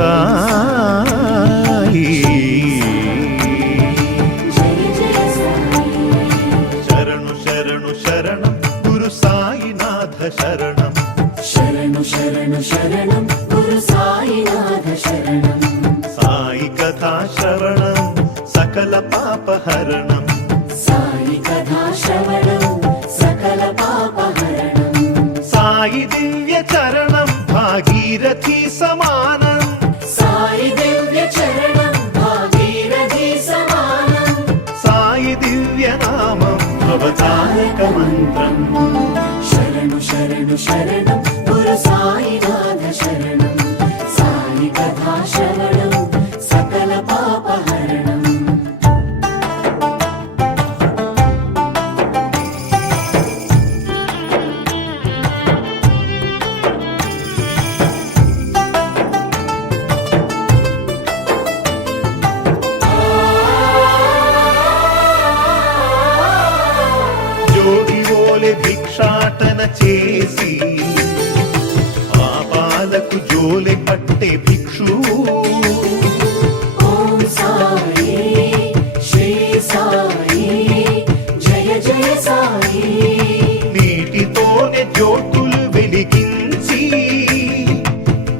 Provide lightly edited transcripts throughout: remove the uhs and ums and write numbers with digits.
సాయి. శరణు శరణు శరణం గురు సాయినాథ శరణం. శరణు శరణు శరణం గురు సాయినాథ శరణం. సాయి కథా శ్రవణం సకల పాపహరణం. సాయి కథా శ్రవణం సకల పాపహరణం. సాయి దివ్య చరణం భాగీరథి సమానం. సాయి దివ్య చరణం భాగీరథి సమానం. సాయి దివ్య నామం భవతారక మంత్రం. శరణు శరణు శరణం గురు సాయినాథ శరణం. సాయి కథా శ్రవణం సకల పాపహరణం. జోగివోలె భిక్షాటన చేసి పాపాలకు జోలె పట్టే భిక్షు. ఓం సాయి శ్రీ సాయి జయ జయ సాయి. నీటితోనే జ్యోతులు వెలిగించి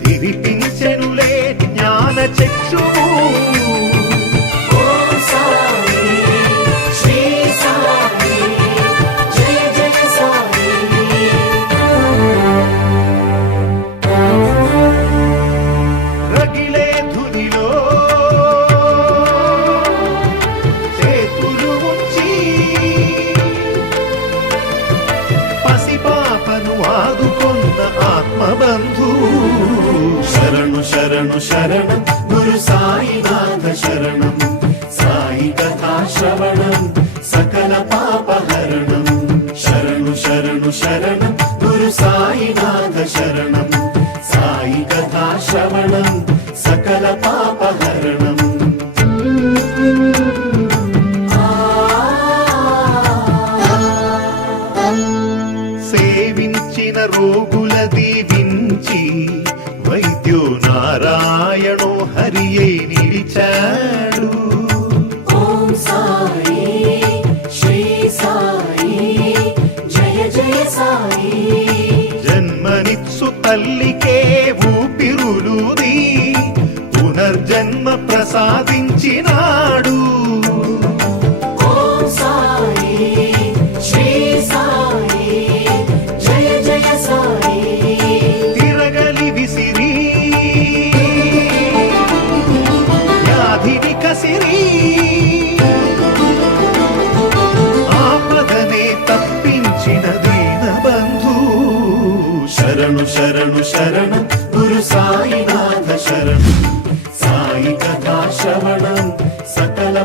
తిరిపించెనులే జ్ఞాన చక్షువు. ఓం సాయి శ్రీ సాయి జయ జయ సాయి. రగిలే ధునిలో చేతులు ఉంచి పసిపాపను ఆదుకొన్న ఆత్మబంధు. శరణు శరణు శరణం గురు సాయినాథ శరణం. సాయి కథా శ్రవణం సకల పాపహరణం. శరణు శరణు శరణం గురు సాయినాథ శరణం. సాయి కథా శ్రవణం సకల పాపహరణం. సేవించిన రోగుల దీవించి వైద్యో నారాయణో హరియే నిలిచాడు. ఓం సాయి శ్రీ సాయి జయ జయ సాయి. జన్మనిత్సు తల్లికే ఊపిరులుది పునర్జన్మ ప్రసాదించినాడు. ఓం సాయి శ్రీ సాయి జయ జయ సాయి. తిరగలి విసిరి వ్యాధిని కసిరి ఆపదనే తప్పించిన దీనబంధు. శరణు శరణు శరణం గురు సాయినాథ శరణం. సాయి కథా శ్రవణం సకల